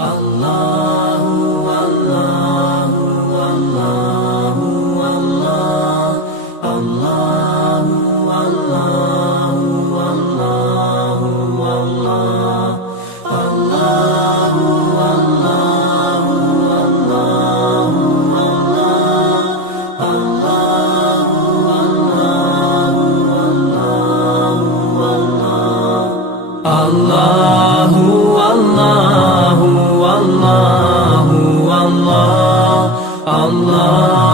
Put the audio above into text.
الله والله والله والله الله والله والله والله الله والله والله والله الله والله والله والله الله والله والله والله الله